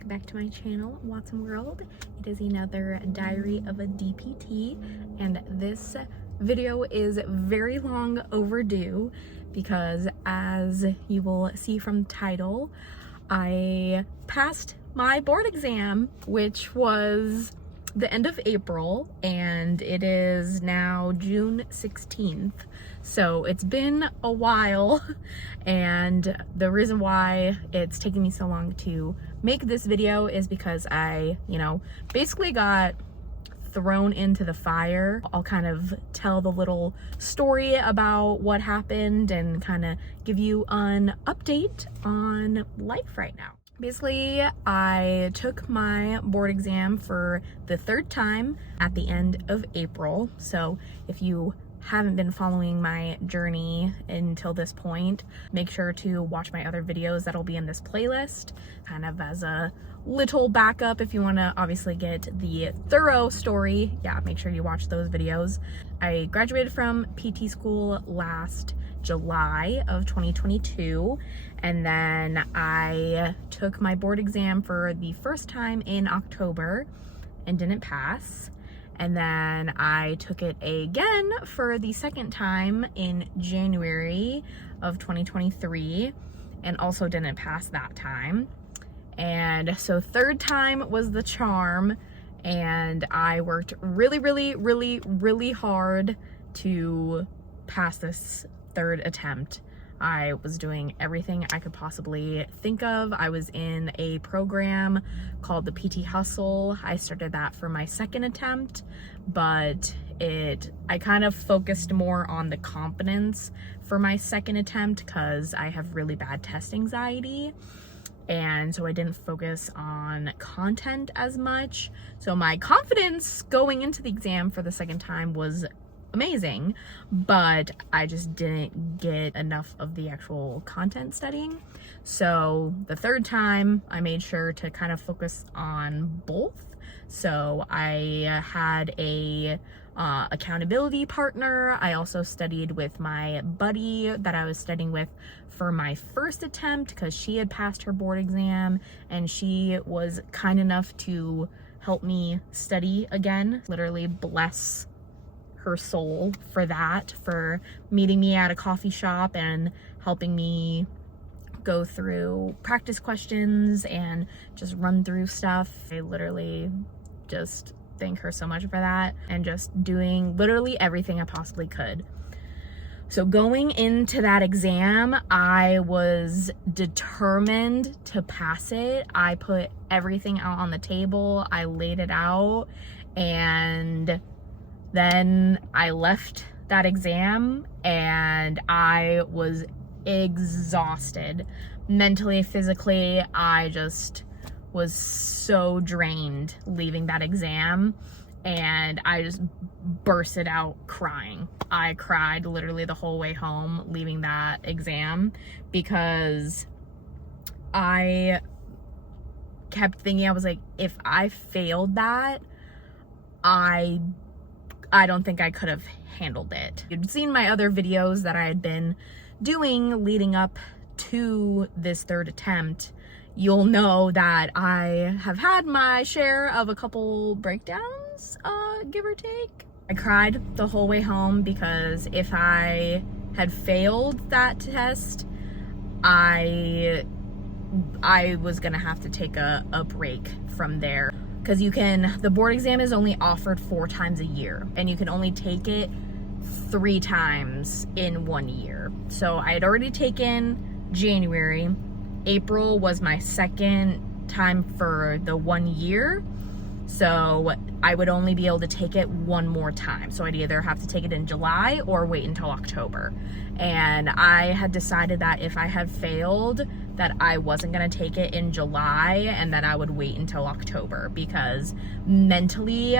welcome back to my channel, Watson World. It is another diary of a DPT, and this video is very long overdue because, as you will see from the title, I passed my board exam, which was the end of April, and it is now June 16th. So it's been a while, and the reason why it's taking me so long to make this video is because I, basically got thrown into the fire. I'll kind of tell the little story about what happened and kind of give you an update on life right now. Basically, I took my board exam for the third time at the end of April. So if you haven't been following my journey until this point, make sure to watch my other videos that'll be in this playlist, kind of as a little backup if you want to obviously get the thorough story. Yeah, make sure you watch those videos. I graduated from PT school last July of 2022, and then I took my board exam for the first time in October and didn't pass. And then I took it again for the second time in January of 2023 and also didn't pass that time. And so third time was the charm, and I worked really hard to pass this third attempt. I was doing everything I could possibly think of. I was in a program called the PT Hustle. I started that for my second attempt, but I kind of focused more on the confidence for my second attempt because I have really bad test anxiety. And so I didn't focus on content as much. So my confidence going into the exam for the second time was amazing, but I just didn't get enough of the actual content studying. So the third time I made sure to kind of focus on both. So I had a accountability partner. I also studied with my buddy that I was studying with for my first attempt because she had passed her board exam, and she was kind enough to help me study again. Literally bless her soul for that, for meeting me at a coffee shop and helping me go through practice questions and just run through stuff. I literally just thank her so much for that, and just doing literally everything I possibly could. So going into that exam, I was determined to pass it. I put everything out on the table. I laid it out, and then I left that exam and I was exhausted. Mentally, physically, I just was so drained leaving that exam, and I just bursted out crying. I cried literally the whole way home leaving that exam because I kept thinking, I was like, if I failed that, I don't think I could have handled it. You'd seen my other videos that I had been doing leading up to this third attempt. You'll know that I have had my share of a couple breakdowns, give or take. I cried the whole way home because if I had failed that test, I was gonna have to take a break from there. Because the board exam is only offered 4 times a year, and you can only take it 3 times in 1 year. So I had already taken January. April was my second time for the 1 year. So I would only be able to take it 1 more time. So I'd either have to take it in July or wait until October. And I had decided that if I had failed, that I wasn't gonna take it in July and that I would wait until October, because mentally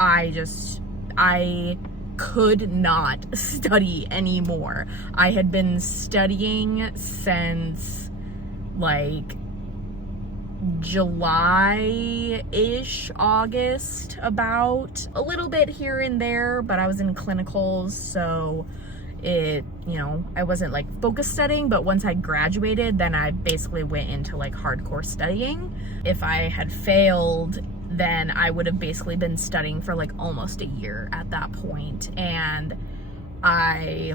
I could not study anymore. I had been studying since like July-ish, August, about a little bit here and there, but I was in clinicals, so I wasn't like focus studying, but once I graduated, then I basically went into like hardcore studying. If I had failed, then I would have basically been studying for like almost a year at that point, and I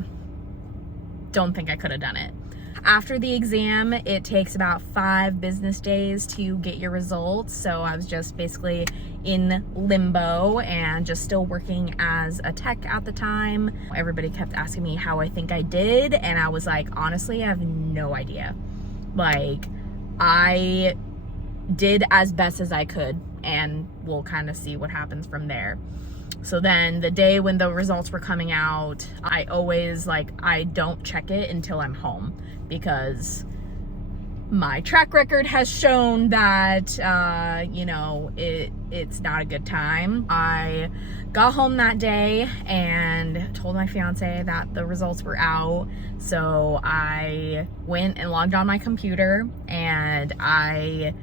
don't think I could have done it. After the exam, it takes about 5 business days to get your results. So I was just basically in limbo and just still working as a tech at the time. Everybody kept asking me how I think I did, and I was like, honestly, I have no idea. Like, I did as best as I could, and we'll kind of see what happens from there. So then the day when the results were coming out, I always I don't check it until I'm home, because my track record has shown that, it's not a good time. I got home that day and told my fiance that the results were out. So I went and logged on my computer, and I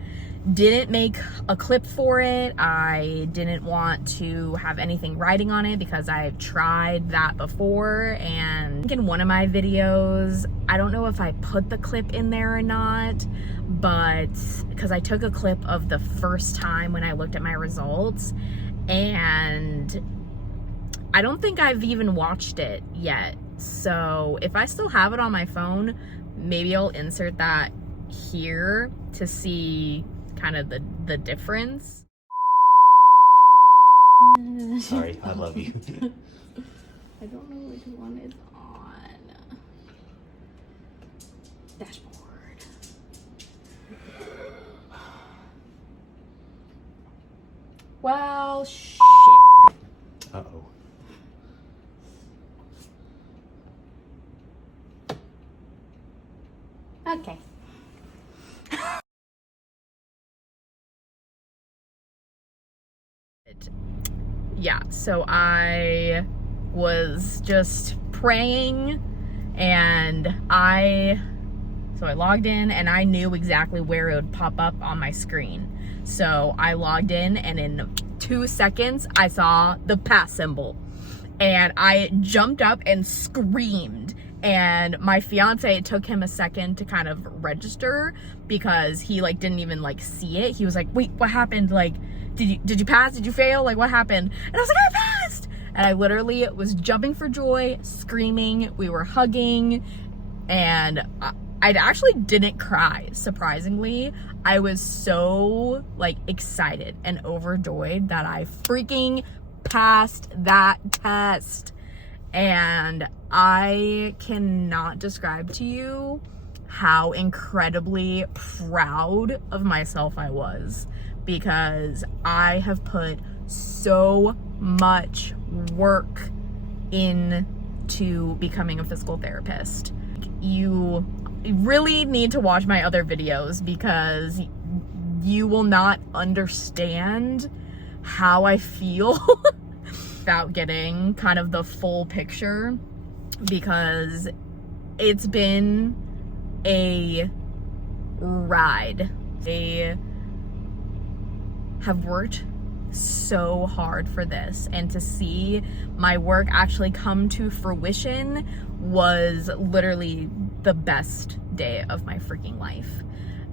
didn't make a clip for it. I didn't want to have anything writing on it because I've tried that before. And in one of my videos, I don't know if I put the clip in there or not, but because I took a clip of the first time when I looked at my results, and I don't think I've even watched it yet. So if I still have it on my phone, maybe I'll insert that here to see kind of the difference. Sorry, I love you. I don't know which one is on. Dashboard. Well, shit. Uh-oh. Okay. Yeah, so I was just praying, and I logged in, and I knew exactly where it would pop up on my screen. So I logged in, and in 2 seconds I saw the pass symbol, and I jumped up and screamed. And my fiance, it took him a second to kind of register, because he didn't even see it. He was like, wait, what happened? Did you pass? Did you fail? What happened? And I was like, I passed! And I literally was jumping for joy, screaming. We were hugging, and I actually didn't cry, surprisingly. I was so excited and overjoyed that I freaking passed that test. And I cannot describe to you how incredibly proud of myself I was, because I have put so much work into becoming a physical therapist. You really need to watch my other videos, because you will not understand how I feel without getting kind of the full picture, because it's been a ride. I have worked so hard for this, and to see my work actually come to fruition was literally the best day of my freaking life.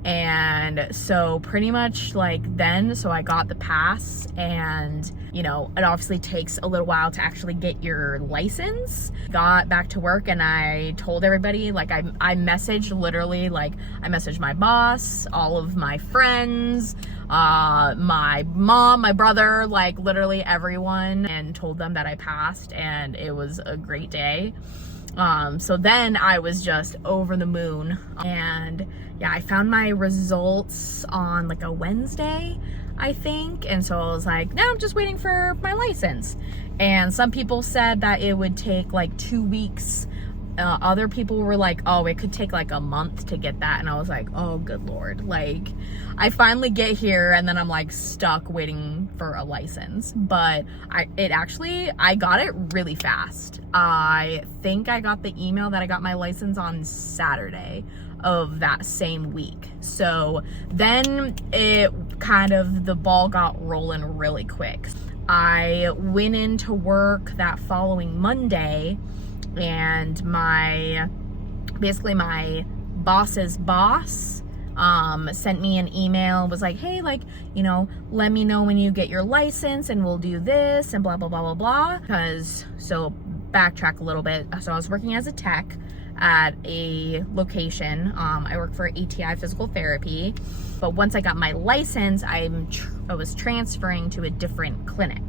And so pretty much then, so I got the pass, and it obviously takes a little while to actually get your license. Got back to work, and I told everybody, I messaged literally, I messaged my boss, all of my friends, my mom, my brother, literally everyone, and told them that I passed, and it was a great day. So then I was just over the moon, and yeah, I found my results on a Wednesday, I think. And so I was like, now I'm just waiting for my license. And some people said that it would take 2 weeks. Other people were like, oh, it could take a month to get that. And I was like, oh, good Lord. I finally get here, and then I'm stuck waiting for a license. But I got it really fast. I think I got the email that I got my license on Saturday of that same week. So then the ball got rolling really quick. I went into work that following Monday, and basically my boss's boss sent me an email, was like, hey, like, you know, let me know when you get your license and we'll do this and blah, blah, blah, blah, blah. So backtrack a little bit. So I was working as a tech at a location. I work for ATI Physical Therapy, but once I got my license, I was transferring to a different clinic.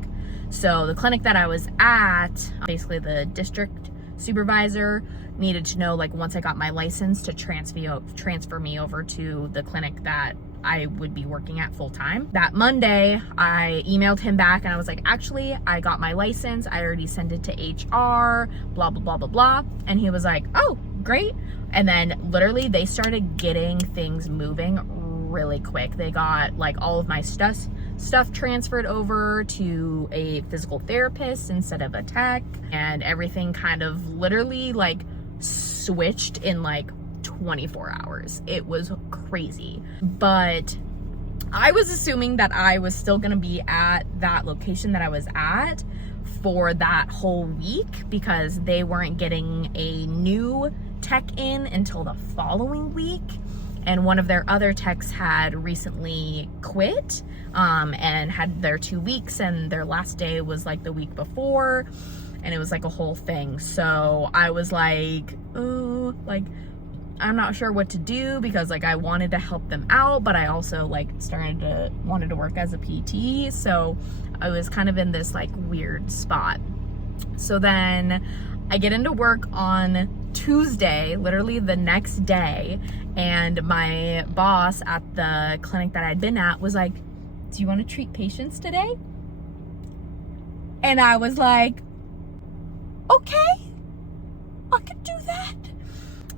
So the clinic that I was at, basically the district supervisor needed to know, like, once I got my license, to transfer me over to the clinic that I would be working at full time. That Monday, I emailed him back and I was like, actually, I got my license. I already sent it to HR, blah, blah, blah, blah, blah. And he was like, oh, great. And then literally they started getting things moving really quick. They got like all of my stuff transferred over to a physical therapist instead of a tech, and everything kind of literally like switched in like 24 hours. It was crazy. But I was assuming that I was still gonna be at that location that I was at for that whole week, because they weren't getting a new tech in until the following week. And one of their other techs had recently quit and had their 2 weeks, and their last day was like the week before, and it was like a whole thing. So I was like, oh, like, I'm not sure what to do, because like I wanted to help them out, but I also like wanted to work as a PT. So I was kind of in this like weird spot. So then I get into work on Tuesday, literally the next day, and my boss at the clinic that I'd been at was like, do you want to treat patients today? And I was like, okay, I could do that.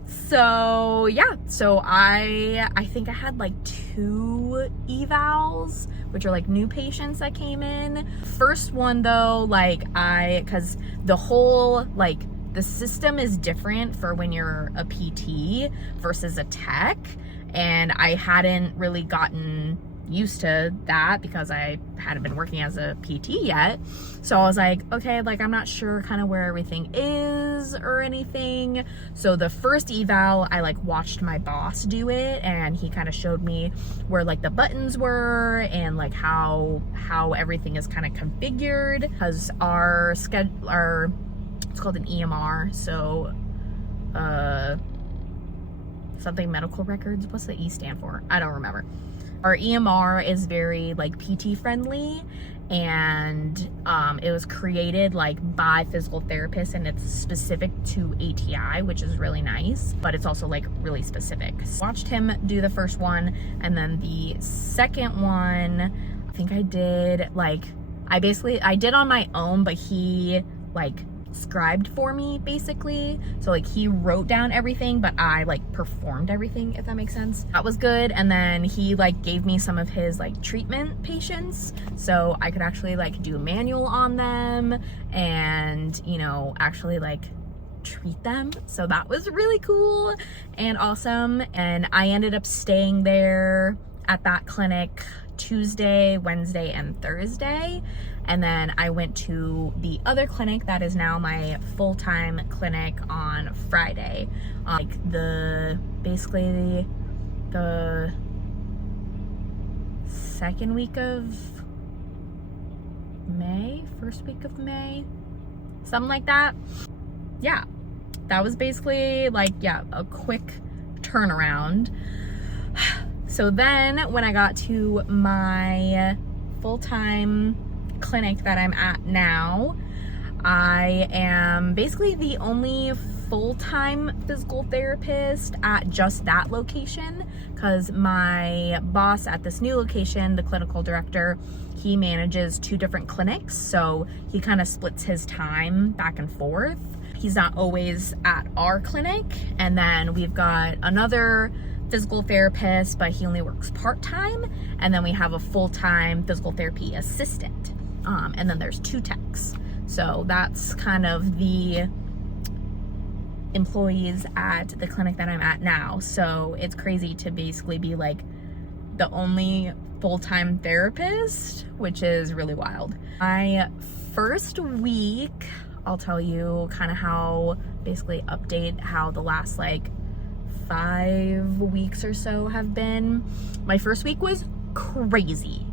So yeah, so I think I had like 2 evals, which are like new patients that came in. First one though, like cause the whole, like, the system is different for when you're a PT versus a tech, and I hadn't really gotten used to that because I hadn't been working as a PT yet. So I was like, okay, like, I'm not sure kind of where everything is or anything. So the first eval, I like watched my boss do it, and he kind of showed me where like the buttons were and like how everything is kind of configured, because our it's called an EMR, so something medical records. What's the E stand for? I don't remember. Our EMR is very like PT friendly, and it was created like by physical therapists, and it's specific to ATI, which is really nice, but it's also like really specific. So watched him do the first one, and then the second one, I think I did like, I did on my own, but he like scribed for me basically. So like he wrote down everything, but I like performed everything, if that makes sense. That was good. And then he like gave me some of his like treatment patients, so I could actually like do a manual on them and, you know, actually like treat them. So that was really cool and awesome. And I ended up staying there at that clinic Tuesday, Wednesday, and Thursday. And then I went to the other clinic that is now my full-time clinic on Friday. Basically the second week of May, first week of May, something like that. Yeah, that was basically like, yeah, a quick turnaround. So then when I got to my full-time clinic that I'm at now, I am basically the only full-time physical therapist at just that location, because my boss at this new location, the clinical director, he manages 2 different clinics, so he kind of splits his time back and forth. He's not always at our clinic, and then we've got another physical therapist, but he only works part-time, and then we have a full-time physical therapy assistant. And then there's 2 techs. So that's kind of the employees at the clinic that I'm at now. So it's crazy to basically be like the only full-time therapist, which is really wild. My first week I'll tell you kind of how, basically update how the last like 5 weeks or so have been. My first week was crazy.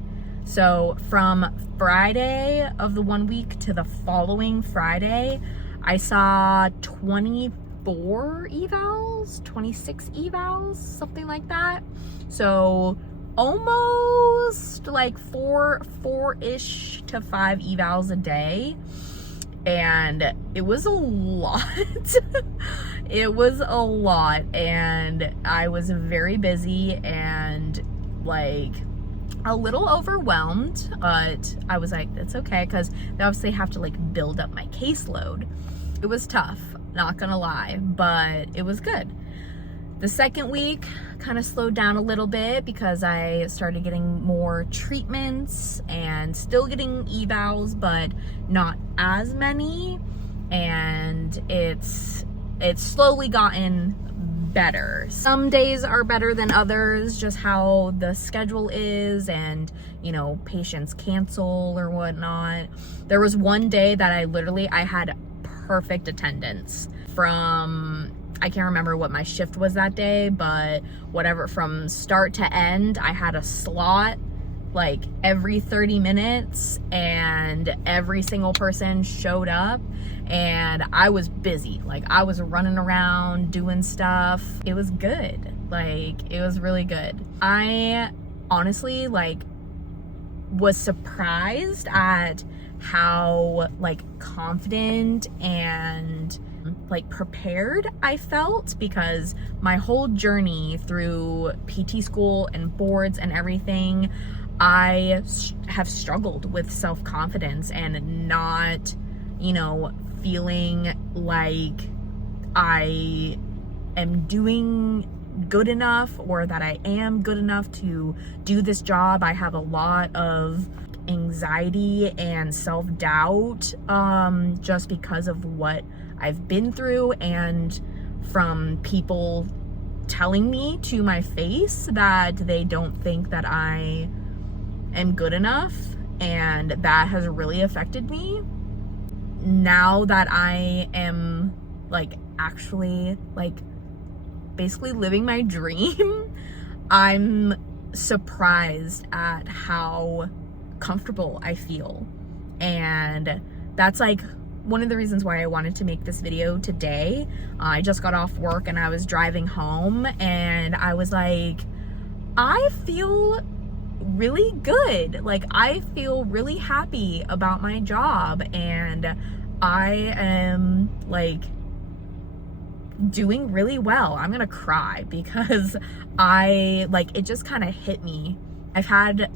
So from Friday of the 1 week to the following Friday, I saw 24 evals, 26 evals, something like that. So almost like four-ish to 5 evals a day. And it was a lot. It was a lot, and I was very busy and like a little overwhelmed, but I was like, it's okay, because they obviously have to like build up my caseload. It was tough, not gonna lie, but it was good. The second week kind of slowed down a little bit because I started getting more treatments and still getting evals, but not as many. And it's slowly gotten better. Some days are better than others, just how the schedule is, and you know, patients cancel or whatnot. There was one day that I had perfect attendance from, I can't remember what my shift was that day, but whatever, from start to end, I had a slot like every 30 minutes, and every single person showed up, and I was busy. Like, I was running around doing stuff. It was good. Like, it was really good. I honestly like was surprised at how like confident and like prepared I felt, because my whole journey through PT school and boards and everything, I have struggled with self-confidence and not, you know, feeling like I am doing good enough, or that I am good enough to do this job. I have a lot of anxiety and self-doubt just because of what I've been through, and from people telling me to my face that they don't think that I am good enough, and that has really affected me. Now that I am like actually like basically living my dream, I'm surprised at how comfortable I feel. And that's like one of the reasons why I wanted to make this video today. I just got off work and I was driving home, and I was like, I feel really good. Like, I feel really happy about my job, and I am like doing really well. I'm gonna cry because it just kind of hit me. I've had,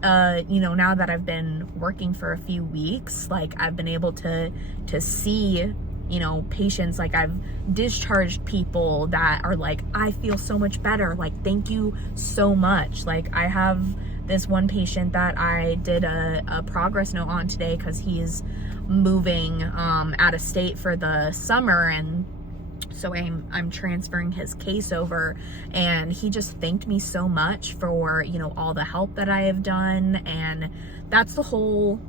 you know, now that I've been working for a few weeks, like I've been able to see, you know, patients, like I've discharged people that are like, I feel so much better. Like, thank you so much. Like, I have this one patient that I did a progress note on today because he's moving out of state for the summer, and so I'm transferring his case over, and he just thanked me so much for, you know, all the help that I have done. And that's the whole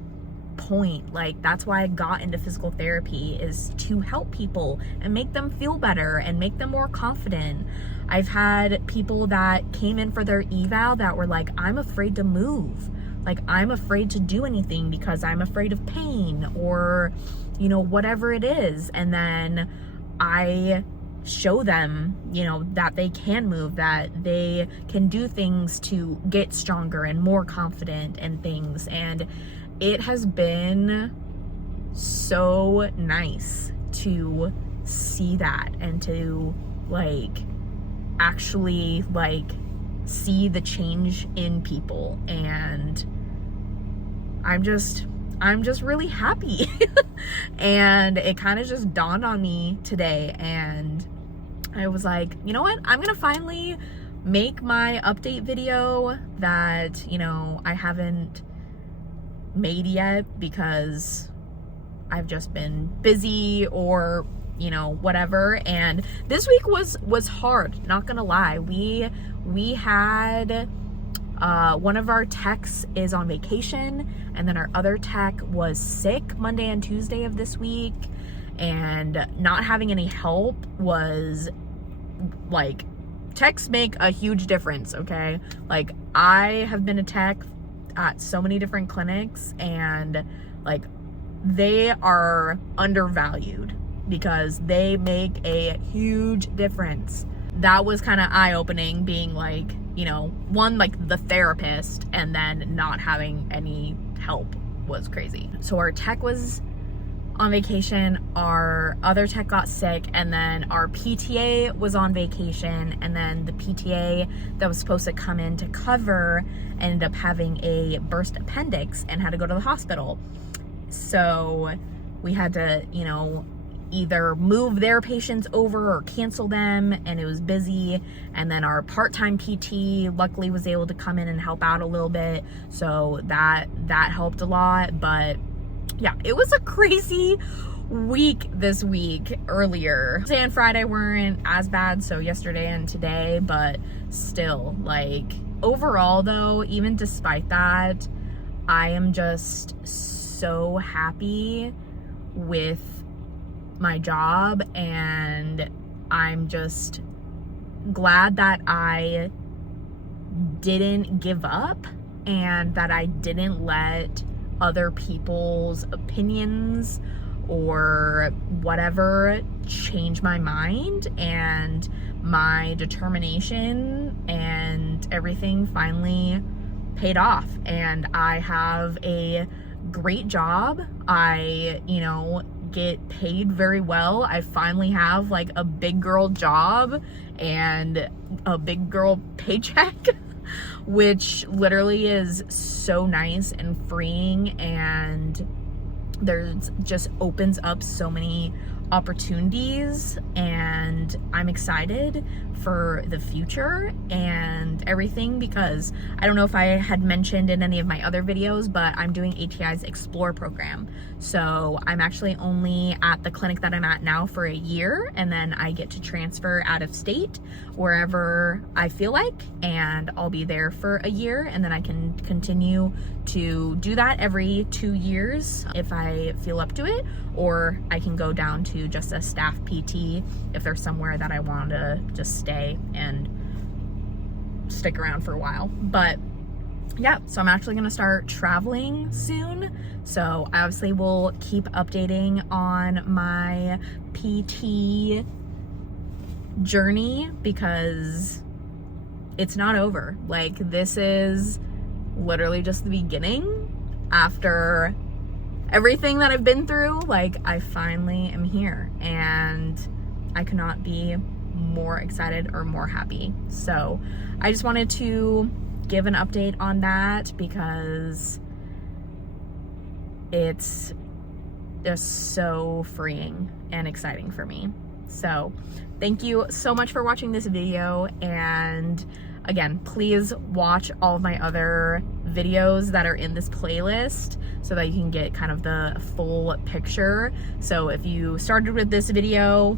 point. Like, that's why I got into physical therapy, is to help people and make them feel better and make them more confident. I've had people that came in for their eval that were like, I'm afraid to move. Like, I'm afraid to do anything because I'm afraid of pain, or, you know, whatever it is. And then I show them, you know, that they can move, that they can do things to get stronger and more confident and things. And it has been so nice to see that, and to like actually like see the change in people. And I'm just really happy. And it kind of just dawned on me today, and I was like, you know what, I'm gonna finally make my update video that, you know, I haven't made yet because I've just been busy, or, you know, whatever. And this week was hard, not gonna lie. We had one of our techs is on vacation, and then our other tech was sick Monday and Tuesday of this week. and not having any help was like, techs make a huge difference, okay? Like, I have been a tech at so many different clinics, and like, they are undervalued because they make a huge difference. That was kind of eye-opening, being like, you know, one, like the therapist, and then not having any help was crazy. So our tech was on vacation, our other tech got sick, and then our PTA was on vacation, and then the PTA that was supposed to come in to cover ended up having a burst appendix and had to go to the hospital. So we had to, you know, either move their patients over or cancel them, and it was busy. And then our part-time PT luckily was able to come in and help out a little bit, so that helped a lot. But yeah, it was a crazy week this week. Earlier Thursday and Friday weren't as bad, so yesterday and today, but still, like, overall though, even despite that, I am just so happy with my job, and I'm just glad that I didn't give up and that I didn't let other people's opinions or whatever change my mind, and my determination and everything finally paid off. And I have a great job. I, you know, get paid very well. I finally have like a big girl job and a big girl paycheck, which literally is so nice and freeing, and there's just opens up so many opportunities, and I'm excited for the future and everything, because I don't know if I had mentioned in any of my other videos, but I'm doing ATI's Explore program. So I'm actually only at the clinic that I'm at now for a year, and then I get to transfer out of state wherever I feel like, and I'll be there for a year, and then I can continue to do that every 2 years if I feel up to it, or I can go down to just a staff PT if there's somewhere that I want to just stay and stick around for a while. But yeah, so I'm actually gonna start traveling soon, so I obviously will keep updating on my PT journey, because it's not over. Like, this is literally just the beginning. After everything that I've been through, like, I finally am here, and I could not be more excited or more happy. So I just wanted to give an update on that, because it's just so freeing and exciting for me. So thank you so much for watching this video, and again, please watch all of my other videos that are in this playlist so that you can get kind of the full picture. So if you started with this video,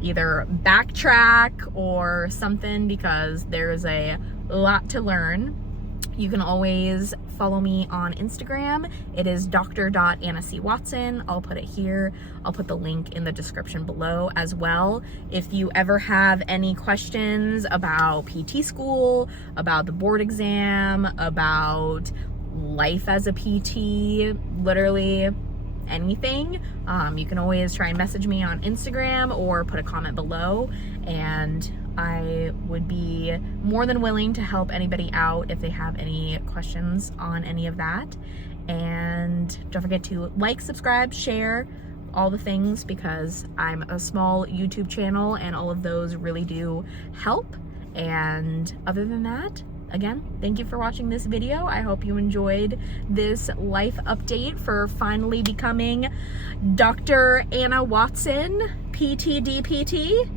either backtrack or something, because there's a lot to learn. You can always follow me on Instagram. It is dr.annacwatson. I'll put it here. I'll put the link in the description below as well. If you ever have any questions about PT school, about the board exam, about life as a PT, literally anything, you can always try and message me on Instagram or put a comment below, and I would be more than willing to help anybody out if they have any questions on any of that. And don't forget to like, subscribe, share, all the things, because I'm a small YouTube channel and all of those really do help. And other than that, again, thank you for watching this video. I hope you enjoyed this life update for finally becoming Dr. Anna Watson, PTDPT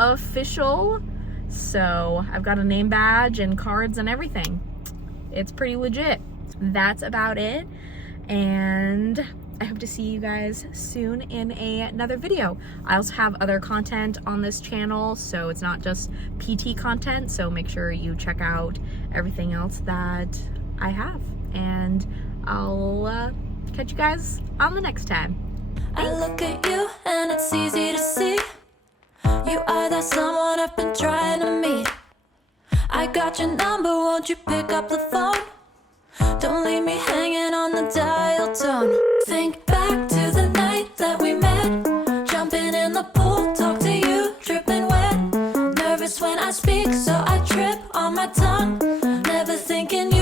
official. So I've got a name badge and cards and everything. It's pretty legit. That's about it, and I hope to see you guys soon in another video. I also have other content on this channel, so it's not just PT content, so make sure you check out everything else that I have, and I'll catch you guys on the next time. I look at you and it's easy to see. You are that someone I've been trying to meet. I got your number, won't you pick up the phone? Don't leave me hanging on the dial tone. Think back to the night that we met. Jumping in the pool, talk to you, dripping wet. Nervous when I speak, so I trip on my tongue. Never thinking you